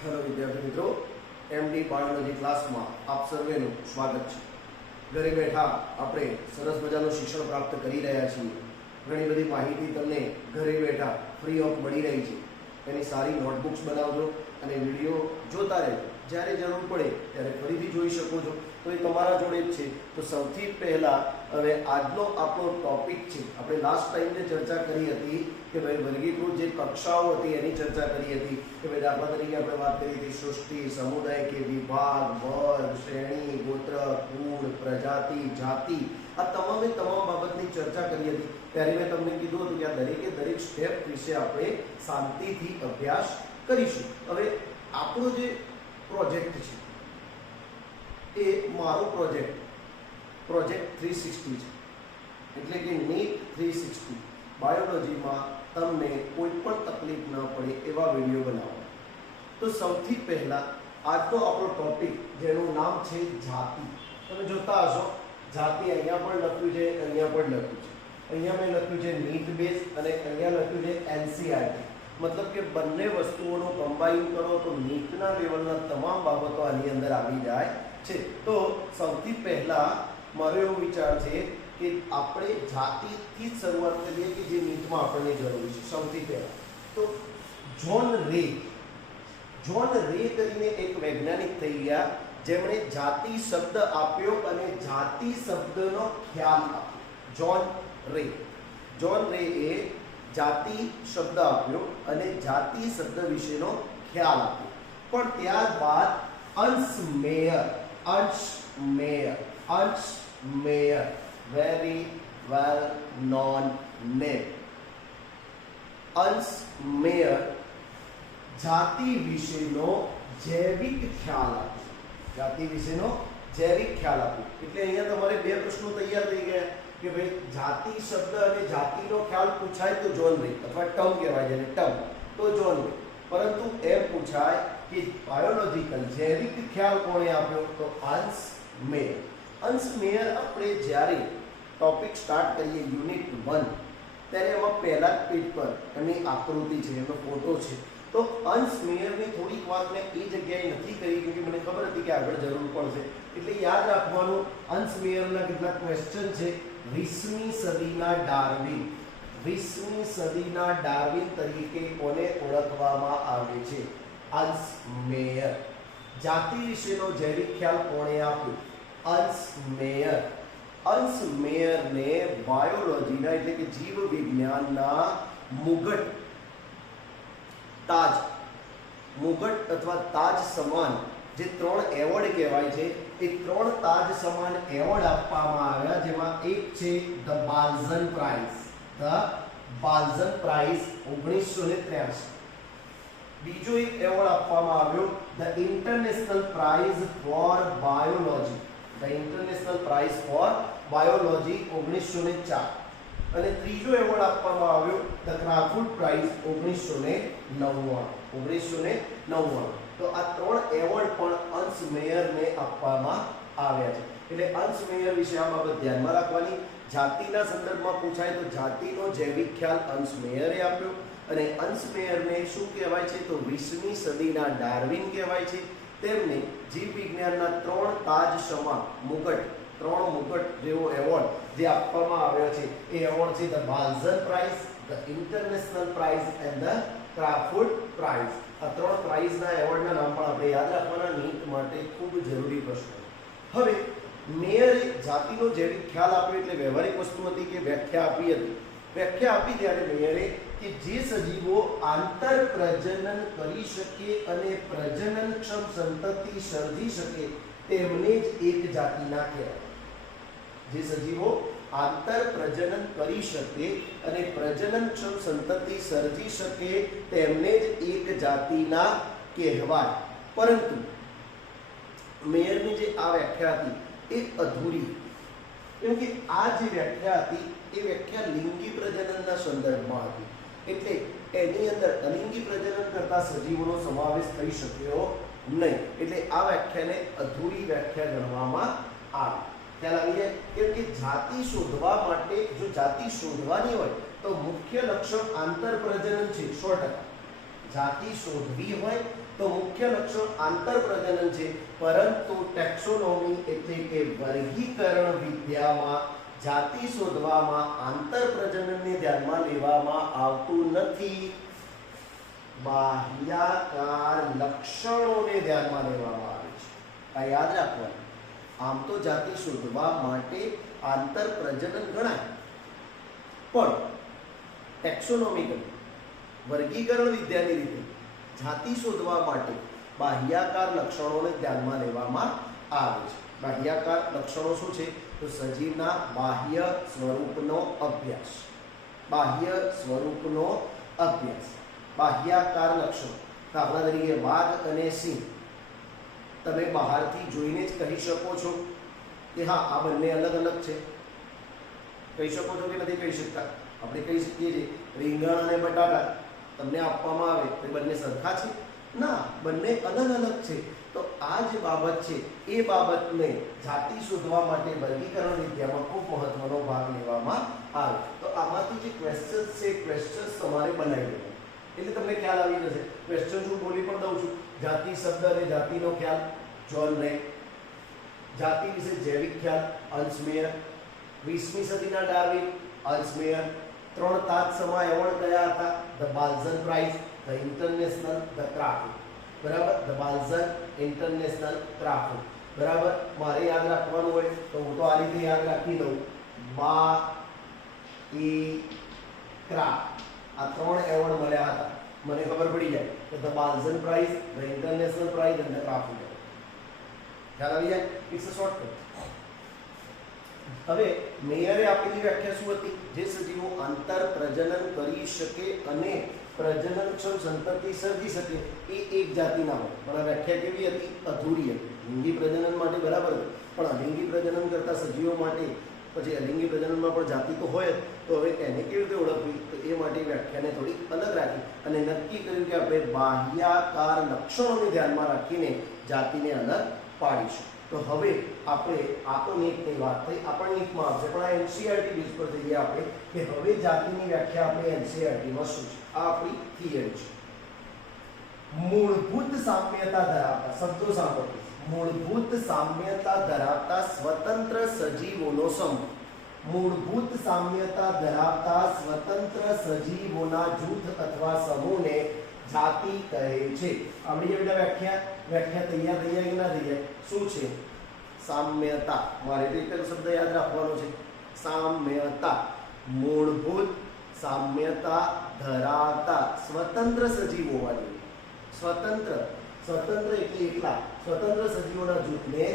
Hello विद्यार्थी मित्रों, MD biology class में आप सर्वेનું સ્વાગત છે। ઘરે બેઠા આપણે સરસ મજાનું શિક્ષણ પ્રાપ્ત કરી રહ્યા છીએ। ઘણી બધી માહિતી તમને ઘરે બેઠા ફ્રી ઓફ મળી રહી છે। એની સારી નોટબુક્સ બનાવજો અને વિડિયો જોતા રહેજો। જ્યારે જરૂર પડે ત્યારે ફરીથી જોઈ શકો છો। તો એ તમારા જોડે જ છે। તો સૌથી પહેલા હવે આજનો આપણો ટોપિક છે। આપણે લાસ્ટ ટાઈમે ચર્ચા કરી હતી કે ભાઈ વર્ગીકૃત જે કક્ષાઓ હતી એની ચર્ચા કરી હતી કે ભાઈ દાખલા તરીકે આપણે વાત કરી હતી સૃષ્ટિ, સમુદાય કે વિભાગ, વર્ગ, શ્રેણી, ગોત્ર, કુળ, પ્રજાતિ, જાતિ, આ તમામે તમામ બાબતની ચર્ચા કરી હતી। ત્યારે મેં તમને કીધું હતું કે આ દરેકે દરેક સ્ટેપ વિશે આપણે શાંતિથી અભ્યાસ કરીશું। હવે આપણો જે પ્રોજેક્ટ છે એ મારો પ્રોજેક્ટ 360 છે, એટલે કે નીટ 360 બાયોલોજીમાં તમને કોઈ પણ તકલીફ ન પડે એવા વિડીયો બનાવો। તો સૌથી પહેલા આજનો આપણો ટોપિક જેનું નામ છે જાતિ। તમે જોતા હશો જાતિ અહીંયા પણ લખ્યું છે, અહીંયા પણ લખ્યું છે। અહીંયા મેં લખ્યું છે નીટ બેઝ અને અહીંયા લખ્યું છે એનસીઈઆરટી। मतलब કે બંને વસ્તુઓનો કમ્બાઈન કરો તો નીટના લેવલના તમામ બાબતો આની અંદર આવી જાય છે। તો સૌથી પહેલા મારો એવો વિચાર છે કે આપણે જાતિથી શરૂઆત કરીએ કે જે નીટમાં આપણને જરૂરી છે। સૌથી પહેલા તો જ્હોન રે કરીને એક વૈજ્ઞાનિક થઈ ગયા જેમણે જાતિ શબ્દ આપ્યો અને જાતિ શબ્દનો ખ્યાલ આપ્યો। જ્હોન રે એ જાતિ શબ્દ આપ્યો અને જાતિ શબ્દ વિશેનો ખ્યાલ આપ્યો। પણ ત્યારબાદ અંશ mayor very well known name અંશ મેયર જાતિ વિશેનો જૈવિક ખ્યાલ આપ્યો। એટલે અહીંયા તમારે બે પ્રશ્નો તૈયાર થઈ ગયા કે ભાઈ જાતિ શબ્દ અને જાતિનો ખ્યાલ પૂછાય તો જ્હોન રે અથવા ટર્મ કહેવાય છે ટર્મ તો જ્હોન રે, પરંતુ એમ પૂછાય કે બાયોલોજીકલ જૈવિક ખ્યાલ કોણે આપ્યો તો અંશ મેયર। આપણે જ્યારે ટોપિક સ્ટાર્ટ કરીએ યુનિટ 1 ત્યારે એમાં પહેલા જ પેજ પર એની આકૃતિ છે, એનો ફોટો છે। તો અંશ મેયરની થોડીક વાત મેં એ જગ્યાએ નથી કરી કેમકે મને ખબર હતી કે આગળ જરૂર પડશે, એટલે યાદ રાખવાનું અંશ મેયરના કેટલાક ક્વેશ્ચન છે। 20મી સદીના ડાર્વિન તરીકે કોને ઓળખવામાં આવે છે? અંશ મેયર। જાતિ વિશેનો જૈવિક ખ્યાલ કોણે આપ્યો? અંશ મેયરને બાયોલોજીના એટલે કે જીવ વિજ્ઞાનના મુગટ અથવા તાજ સમાન જે 3 એવોર્ડ કહેવાય છે એ 3 તાજ સમાન એવોર્ડ આપવામાં આવ્યા, જેમાં એક છે ધ બાલ્ઝન પ્રાઇઝ 1983। બીજો એક એવોર્ડ આપવામાં આવ્યો the international prize for biology 1904 અને ત્રીજો એવોર્ડ આપવામાં આવ્યો ધ ક્રાફુડ પ્રાઇઝ 1999। તો આ 3 એવોર્ડ પણ અંશ મેયરને આપવામાં આવ્યા છે। એટલે અંશ મેયર વિશે આ બાબત ધ્યાનમાં રાખવાની। જાતિના સંદર્ભમાં પૂછાય તો જાતિનો જૈવિક ખ્યાલ અંશ મેયરે આપ્યો અને અંશ મેયરને શું કહેવાય છે તો 20મી સદીના ડાર્વિન કહેવાય છે। તેમને જીવ વિજ્ઞાનના 3 તાજ સમાન મુગટ જેવો એવોર્ડ જે આપવામાં આવ્યો છે એ એવોર્ડ છે the Balzan prize, the international prize and the Crafoord prize. આ 3 પ્રાઇઝના એવોર્ડના નામ પણ આપણે યાદ રાખવાના, નીટ માટે ખૂબ જરૂરી પ્રશ્ન। હવે મેયરે જાતિનો જૈવિક ખ્યાલ આપ્યો એટલે વ્યવહારિક વસ્તુ હતી કે વ્યાખ્યા આપી ત્યારે મેયરે કે જે સજીવો આંતર પ્રજનન કરી શકે અને પ્રજનનક્ષમ સંતતિ સર્જી શકે તેમને જ એક જાતિના કહેવાય। જે સજીવો આંતર પ્રજનન કરી શકે અને પ્રજનનક્ષમ સંતતિ સર્જી શકે તેમને જ એક જાતિના કહેવાય। પરંતુ મેયરની જે આ વ્યાખ્યા હતી એ અધૂરી, કેમ કે આ જે વ્યાખ્યા હતી એ વ્યાખ્યા લિંગી પ્રજનનના સંદર્ભમાં હતી, એટલે એની અંદર અલિંગી પ્રજનન કરતા સજીવોનો સમાવેશ થઈ શક્યો નહીં, એટલે આ વ્યાખ્યાને અધૂરી વ્યાખ્યા ગણવામાં આવે। ખ્યાલ આવી જાય? કેમ કે જાતિ શોધવા માટે જો જાતિ શોધવાની હોય તો મુખ્ય લક્ષણ આંતર પ્રજનન છે 100%, જાતિ શોધવી હોય તો મુખ્ય લક્ષણ આંતર પ્રજનન છે, પરંતુ ટેક્સોનોમી એટલે કે વર્ગીકરણ વિદ્યામાં જાતિ શોધવામાં આંતર પ્રજનનને ધ્યાનમાં લેવામાં આવતું નથી, બાહ્યાકાર લક્ષણોને ધ્યાનમાં લેવામાં આવે છે। આ યાદ રાખવાનું। આમ તો જાતિ શોધવા માટે આંતર પ્રજનન ગણાય, પણ ટેક્સોનોમિકલ વર્ગીકરણ વિદ્યાની રીતે જાતિ શોધવા માટે બાહ્યાકાર લક્ષણોને ધ્યાનમાં લેવામાં આવે છે। બાહ્યાકાર લક્ષણો શું છે? તો સજીવના બાહ્ય સ્વરૂપનો અભ્યાસ, બાહ્ય સ્વરૂપનો અભ્યાસ, બાહ્યાકાર લક્ષણો। દાખલા તરીકે વાઘ અને સિંહ તમે બહારથી જોઈને જ કહી શકો છો કે હા આ બંને અલગ અલગ છે? કહી શકો છો કે નથી કહી શકતા? આપણે કહી શકીએ છીએ રીંગણ અને બટાકા તમને આપવામાં આવે તો બંને સરખા છે? ના, બંને અલગ અલગ છે। તો આ જે બાબત છે એ બાબતને જાતિ શોધવા માટે વર્ગીકરણ વિદ્યામાં ખૂબ મહત્વનો ભાગ લેવામાં આવે। તો આમાંથી જે ક્વેશ્ચન્સ છે ક્વેશ્ચન્સ તમારે બનાવી દેવા, એટલે તમને ખ્યાલ આવી જશે। ક્વેશ્ચન હું બોલી પણ દઉં છું। જાતિ શબ્દ અને જાતિનો ખ્યાલ જ્હોન લેન્ગ, જાતિ વિશે જૈવિક ખ્યાલ અર્ન્સ્ટ મેયર, 20મી સદીના ડાર્વિન, અર્ન્સ્ટ મેયર, 3 તાજ સમા એવોર્ડ કયા હતા? The Balzan prize, the international, the Craft, બરાબર? ધ બાલ્ઝન ઇન્ટરનેશનલ ક્રાફ્ટ, બરાબર? મારે યાદ રાખવાનું હોય તો હું તો આ રીતે યાદ રાખી દઉં, બા ઈ ક્રાફ્ટ, આ 3 એવોર્ડ મળ્યા હતા, મને ખબર પડી જાય કે the Balzan prize, the international prize અને ધ ક્રાફ્ટ ખ્યાલ આવી જાય। It's a shortcut. હવે મેયરે આપેલી વ્યાખ્યા શું હતી? જે સજીવો આંતર પ્રજનન કરી શકે અને પ્રજનનક્ષમ સંતતિ સર્જી શકે એ એક જાતિના હોય, પણ આ વ્યાખ્યા કેવી હતી? અધૂરી હતી। લિંગી પ્રજનન માટે બરાબર હતી, પણ અલિંગી પ્રજનન કરતા સજીવો માટે પછી અલિંગી પ્રજનનમાં પણ જાતિ તો હોય જ, તો હવે એને કેવી રીતે ઓળખવી? તો એ માટે વ્યાખ્યાને થોડી અલગ રાખી અને નક્કી કર્યું કે આપણે બાહ્યાકાર લક્ષણોને ધ્યાનમાં રાખીને જાતિને અલગ પાડીશું। તો હવે આપણે આ તો નીટની વાત થઈ, આપણ નીટમાં આવશે, પણ આ એનસીઈઆરટી બેઝ પર જઈએ આપણે કે હવે જાતિની વ્યાખ્યા આપણે એનસીઈઆરટીમાં શું છે? આ આપણી થિયરી છે। મૂળભૂત સામ્યતા ધરાવતા, શબ્દો સાંભળો, મૂળભૂત સામ્યતા ધરાવતા સ્વતંત્ર સજીવોનો સમૂહ, મૂળભૂત સામ્યતા ધરાવતા સ્વતંત્ર સજીવોના જૂથ અથવા સમૂહને જાતિ કહે છે। આપણી જે વ્યાખ્યા તૈયાર થઈ જાય કે ના થઈ જાય? શું છે? સામ્યતા। મારે તો એક જ શબ્દ યાદ રાખવાનો છે, સામ્યતા। મૂળભૂત સામ્યતા ધરાવતા સ્વતંત્ર સજીવો હોવા જોઈએ। સ્વતંત્ર એટલે એકલા, સ્વતંત્ર સજીવોના જૂથને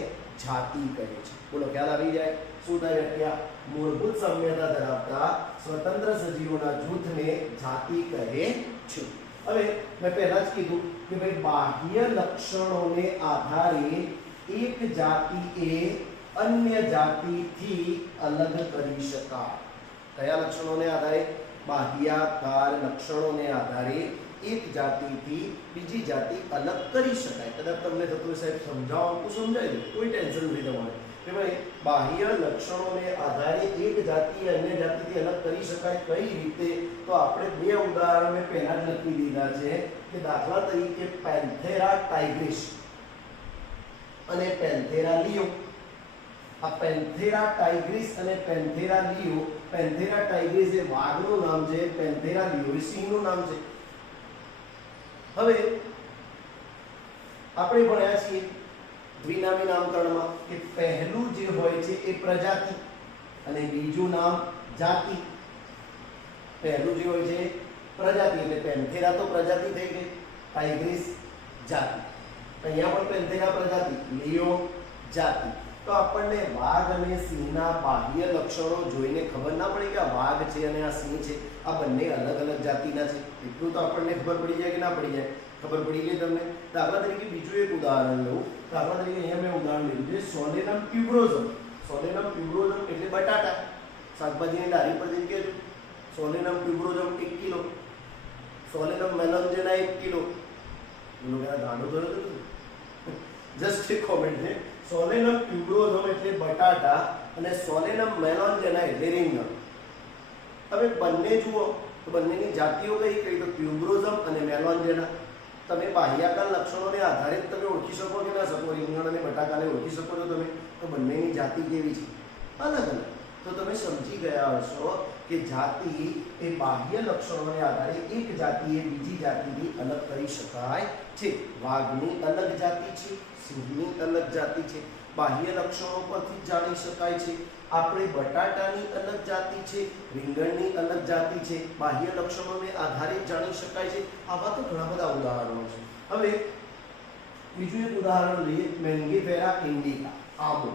જાતિ કહે છે। બોલો ખ્યાલ આવી જાય? શું થાય વ્યાખ્યા? મૂળભૂત સામ્યતા ધરાવતા સ્વતંત્ર સજીવોના જૂથને જાતિ કહે છે। હવે મેં પહેલા જ કીધું કે ભાઈ બાહ્ય લક્ષણોને આધારે એક જાતિ એ અન્ય જાતિથી અલગ કરી શકાય। કયા લક્ષણોને આધારે? બાહ્યાકાર લક્ષણોને આધારે એક જાતિથી બીજી જાતિ અલગ કરી શકાય। કદાચ તમને થતું હોય સાહેબ સમજાવો તો સમજાવી દો, કોઈ ટેન્શન નથી તમારે કે ભાઈ બાહ્ય લક્ષણોને આધારે એક જાતિ અન્ય જાતિથી અલગ કરી શકાય કઈ રીતે? તો આપણે 2 ઉદાહરણ મેં પહેલા જ લખી દીધા છે કે દાખલા તરીકે પેન્થેરા ટાઇગ્રિસ અને પેન્થેરા લિયો। આ પેન્થેરા ટાઇગ્રિસ અને પેન્થેરા લિયો, પેન્થેરા ટાઇગ્રિસ એ વાઘનું નામ છે, પેન્થેરા લિયો એ સિંહનું નામ છે। હવે આપણે ભણ્યા છીએ દ્વિનામી નામકરણમાં કે પહેલું જે હોય છે એ પ્રજાતિ અને બીજું નામ જાતિ। પહેલું જે હોય છે પ્રજાતિ એટલે પેન્થેરા તો પ્રજાતિ થઈ ગઈ, ટાઇગ્રિસ જાતિ, અહીંયા પણ પેન્થેરા પ્રજાતિ, લિયો જાતિ। તો આપણને વાઘ અને સિંહના બાહ્ય લક્ષણો જોઈને ખબર ના પડી કે આ વાઘ છે અને આ સિંહ છે, આ બંને અલગ અલગ જાતિના છે, એટલું તો આપણને ખબર પડી જાય કે ના પડી જાય? ખબર પડી ગઈ તમને? દાખલા તરીકે બીજું એક ઉદાહરણ લઉં। દાખલા તરીકે અહીંયા મેં ઉદાહરણ લીધું છે સોલેનમ ટ્યુબ્રોઝમ। સોલેનમ ટ્યુબ્રોઝમ એટલે બટાટા, શાકભાજીની લારી પર જઈને કહેજો સોલેનમ ટ્યુબ્રોઝમ 1 કિલો, સોલેનમ મેલોન્જેના 1 કિલો। એનું કયા ગાંડો થયો હતો? જસ્ટ એક કોમેન્ટ છે, સોલેનમ ટ્યુબ્રોઝમ એટલે બટાટા અને સોલેનમ મેલોન્જેના એટલે રીંગણ। હવે બંને જુઓ તો બંનેની જાતિઓ કઈ કઈ તો ટ્યુબરોઝમ અને મેલોન્જેના. તમે બાહ્યાકાર લક્ષણોને આધારે તમે ઓળખી શકો કે ના શકો? રીંગણ અને બટાકાને ઓળખી શકો છો તમે? તો બંનેની જાતિ કેવી છે? અલગ અલગ. તો તમે સમજી ગયા હશો કે જાતિ એ બાહ્ય લક્ષણોને આધારે એક જાતિએ બીજી જાતિથી અલગ કરી શકાય છે. વાઘની અલગ જાતિ છે, સિંહની અલગ જાતિ છે, બાહ્ય લક્ષણો પરથી જાણી શકાય છે. આપણે બટાટાની અલગ જાતિ છે, રીંગણની અલગ જાતિ છે, બાહ્ય લક્ષણોને આધારે જાણી શકાય છે. આવા તો ઘણા બધા ઉદાહરણો છે. હવે બીજું એક ઉદાહરણ લઈએ, મેંગીફેરા ઇન્ડિકા, આંબો.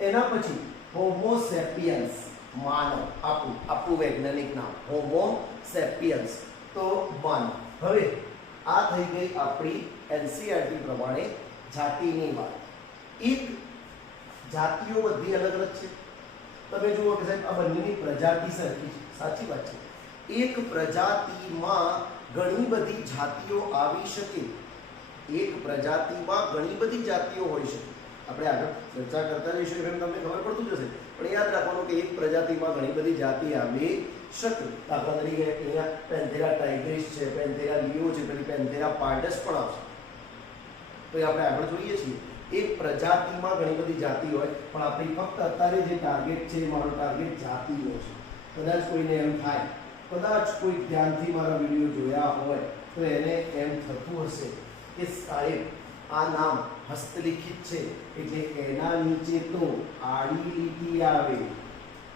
એના પછી હોમો સેપિયન્સ, માનવ. આપણું વૈજ્ઞાનિક નામ હોમો સેપિયન્સ, તો માનવ. હવે આ થઈ ગઈ આપણી એનસીઈઆરટી પ્રમાણે જાતિની વાત. એક જાતિઓ બધી અલગ અલગ છે. તમે જુઓ કે સાહેબ આ બંનેની પ્રજાતિ સરખી છે, સાચી વાત છે. એક પ્રજાતિમાં ઘણી બધી જાતિઓ આવી શકે, એક પ્રજાતિમાં ઘણી બધી જાતિઓ હોઈ શકે. આપણે આગળ ચર્ચા કરતા જઈશું એટલે તમને ખબર પડતું જશે, પણ યાદ રાખવાનું કે એક પ્રજાતિમાં ઘણી બધી જાતિ આવી શકે. દાખલા તરીકે અહીંયા પેન્થેરા ટાઇગ્રિસ છે, પેન્થેરા લિયો છે, પછી પેન્થેરા પાર્ડસ પણ આવશે. તો એ આપણે આગળ જોઈએ છીએ. એક પ્રજાતિમાં ઘણી બધી જાતિ હોય, પણ આપણી ફક્ત અત્યારે જે ટાર્ગેટ છે, મારો ટાર્ગેટ જાતિનો છે. કદાચ કોઈને એમ થાય, કદાચ કોઈ ધ્યાનથી મારા વિડીયો જોયા હોય તો એને એમ થતું હશે કે સાહેબ આ નામ હસ્તલિખિત છે એટલે એના નીચે તો આડી લીટી આવે.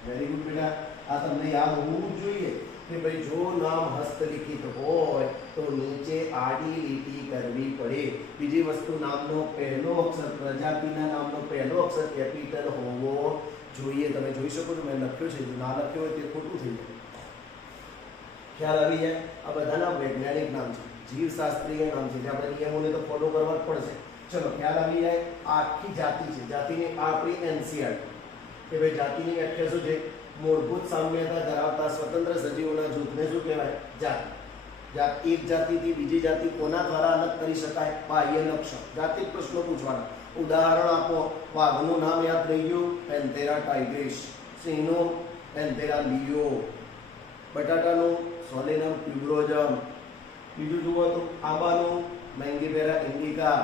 વેરી ગુડ બેટા, આ તમને યાદ હોવું જોઈએ કે ભાઈ જો નામ હસ્તલિખિત હોય તો નીચે આડી લીટી કરવી પડે. બીજી વસ્તુ, નામનો પહેલો અક્ષર, પ્રજાતિના નામનો પહેલો અક્ષર કેપિટલ હોવો જોઈએ. તમે જોઈ શકો છો મેં લખ્યો છે, જો ના લખ્યો હોય તે ખોટું થઈ જાય. ખ્યાલ આવી જાય? આ બધાના વૈજ્ઞાનિક નામ છે, જીવશાસ્ત્રીય નામ છે, જે આપણે નિયમોને તો ફોલો કરવા જ પડશે. ચલો ખ્યાલ આવી જાય. આ આખી જાતિ છે. જાતિની આપણી એનસીઈઆરટી કે ભાઈ જાતિની વ્યાખ્યા શું છે? મૂળભૂત સામ્યતા ધરાવતા સ્વતંત્ર સજીવોના જૂથને શું કહેવાય? જાતિ. એક જાતિથી બીજી જાતિ કોના દ્વારા અલગ કરી શકાય? બાહ્ય લક્ષણ. જાતિ પ્રશ્નો પૂછવાના. ઉદાહરણ આપો. વાઘનું નામ યાદ રહી ગયું? પેન્થેરા ટાઇગ્રિસ. સિંહનું પેન્થેરા લિયો. બટાટાનું સોલેનમ ટ્યુબરોઝમ. બીજું જુઓ તો આંબાનું મેંગીફેરા ઇન્ડિકા.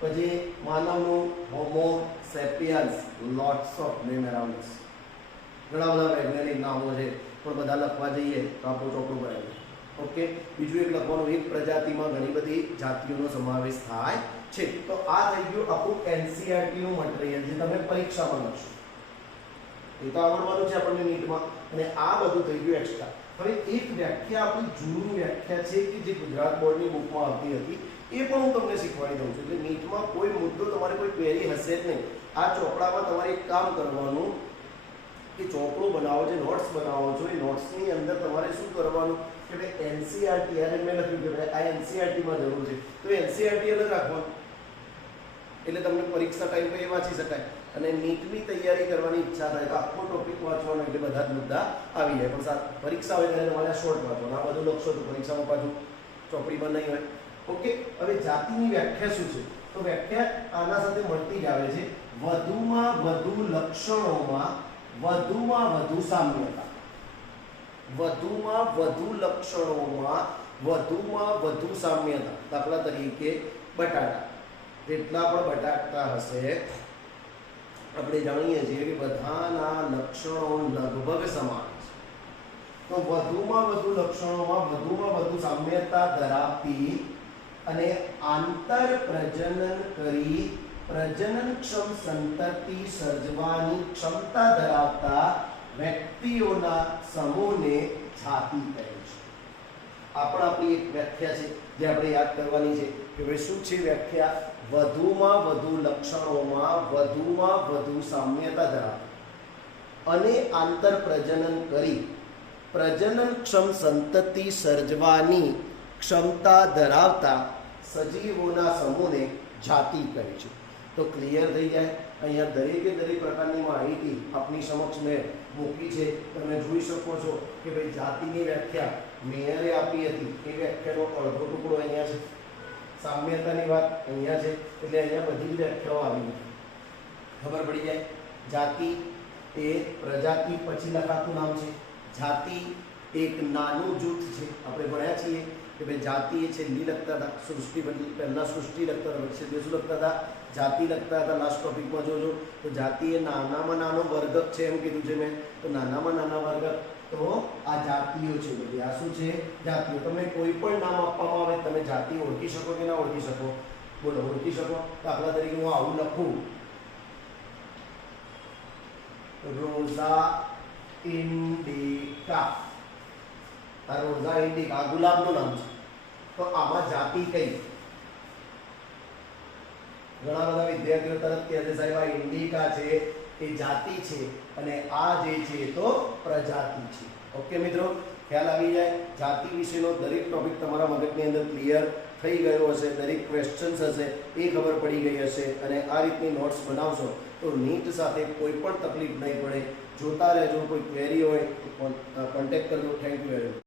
પછી માનવનું હોમો sapiens. Lots of name around અસ. ઘણા બધા વૈજ્ઞાનિક નામો છે, પણ બધા લખવા જઈએ તો આપણું ચોપડું ભરાય. ઓકે, બીજું એક લખવાનું, એક પ્રજાતિમાં ઘણી બધી જાતિઓનો સમાવેશ થાય છે. તો આ થઈ ગયું આપણું એનસીઈઆરટી નું મટીરીયલ, જે તમે પરીક્ષામાં લખશો. એ તો આવડવાનું છે આપણને નીટમાં, અને આ બધું થઈ ગયું એક્સ્ટ્રા. હવે એક વ્યાખ્યા આપણી જૂની વ્યાખ્યા છે કે જે ગુજરાત બોર્ડની બુકમાં આવતી હતી, એ પણ હું તમને શીખવાડી દઉં છું. એટલે નીટમાં કોઈ મુદ્દો તમારે કોઈ ક્વેરી હશે જ નહીં. આ ચોપડામાં તમારે એક કામ કરવાનું કે ચોપડું બનાવો, જે નોટ્સ બનાવો છો એ નોટ્સની અંદર તમારે શું કરવાનું કે ભાઈ એનસીઈઆરટી, યાર મેં લખ્યું કે ભાઈ આ એનસીઈઆરટીમાં જરૂર છે તો એનસીઈઆરટી અલગ રાખવાનું, એટલે તમને પરીક્ષા ટાઈમ પર એ વાંચી શકાય. અને નીટની તૈયારી કરવાની ઈચ્છા થાય તો આખો ટોપિક વાંચવાનો, એટલે બધા જ મુદ્દા આવી જાય. પણ પરીક્ષા હોય ત્યારે તમારે શોર્ટ વાંચવાનું. આ બધું લખશો તો પરીક્ષામાં પાછું ચોપડીમાં નહીં હોય. ઓકે, હવે જાતિની વ્યાખ્યા શું છે? તો વ્યાખ્યા આના સાથે મળતી જ આવે છે. વધુમાં વધુ લક્ષણોમાં વધુમાં વધુ સામ્યતા. વધુમાં વધુ લક્ષણોમાં વધુમાં વધુ સામ્યતા. દાખલા તરીકે બટાટા. જેટલા પણ બટાટા હશે આપણે જાણીએ છીએ કે બધાના લક્ષણો લગભગ સમાન છે. તો વધુમાં વધુ લક્ષણોમાં વધુમાં વધુ સામ્યતા ધરાવતી અને આંતર પ્રજનન કરી પ્રજનનક્ષમ સંતતિ સર્જવાની ક્ષમતા ધરાવતા વ્યક્તિઓના સમૂહને જાતિ કહે છે. આપણી એક વ્યાખ્યા છે જે આપણે યાદ કરવાની છે કે ભાઈ શું છે વ્યાખ્યા? વધુમાં વધુ લક્ષણોમાં વધુમાં વધુ સામ્યતા ધરાવતા અને આંતર પ્રજનન કરી પ્રજનનક્ષમ સંતતિ સર્જવાની ક્ષમતા ધરાવતા સજીવોના સમૂહને જાતિ કહે છે. તો ક્લિયર થઈ જાય. અહીંયા દરેકે દરેક પ્રકારની માહિતી આપની સમક્ષ મેં મૂકી છે. તમે જોઈ શકો છો કે ભાઈ જાતિની વ્યાખ્યા મેયરે આપી હતી. એ વ્યાખ્યાનો અડધો ટુકડો અહીંયા છે. સામ્યતાની વાત અહીંયા છે. એટલે અહીંયા બધી જ વ્યાખ્યાઓ આવી ખબર પડી જાય. જાતિ એ પ્રજાતિ પછી લખાતું નામ છે. જાતિ એક નાનું જૂથ છે. આપણે ભણ્યા છીએ કે ભાઈ જાતિ એ છે લી લખતા હતા, સૃષ્ટિ પહેલાં સૃષ્ટિ લખતા હતા, પછી બે શું લખતા હતા? જાતિ લખતા હતા. લાસ્ટ ટોપિકમાં જોજો તો જાતિ એ નાનામાં નાનો વર્ગ છે એમ કીધું છે મેં. તો નાનામાં નાના વર્ગ તો આ જાતિઓ છે બધી. આ શું છે? જાતિઓ. તમને કોઈ પણ નામ આપવામાં આવે તમે જાતિ ઓળખી શકો કે ના ઓળખી શકો? બોલો, ઓળખી શકો? દાખલા તરીકે હું આવું લખું, રોઝા ઇન્ડિકા. આ રોઝા ઇન્ડિકા આ ગુલાબનું નામ છે. તો આમાં જાતિ કઈ? ઘણા બધા વિદ્યાર્થીઓ તરત કહે છે સાહેબ આ ઇન્ડિકા છે એ જાતિ છે અને આ જે છે એ તો પ્રજાતિ છે. ઓકે મિત્રો, ખ્યાલ આવી જાય. જાતિ વિશેનો દરેક ટોપિક તમારા મગજની અંદર ક્લિયર થઈ ગયો હશે, દરેક ક્વેશ્ચન્સ હશે એ ખબર પડી ગઈ હશે અને આ રીતની નોટ્સ બનાવશો તો નીટ સાથે કોઈ પણ તકલીફ નહીં પડે. જોતા રહેજો. કોઈ ક્વેરી હોય તો કોન્ટેક્ટ કરજો. Thank you very much.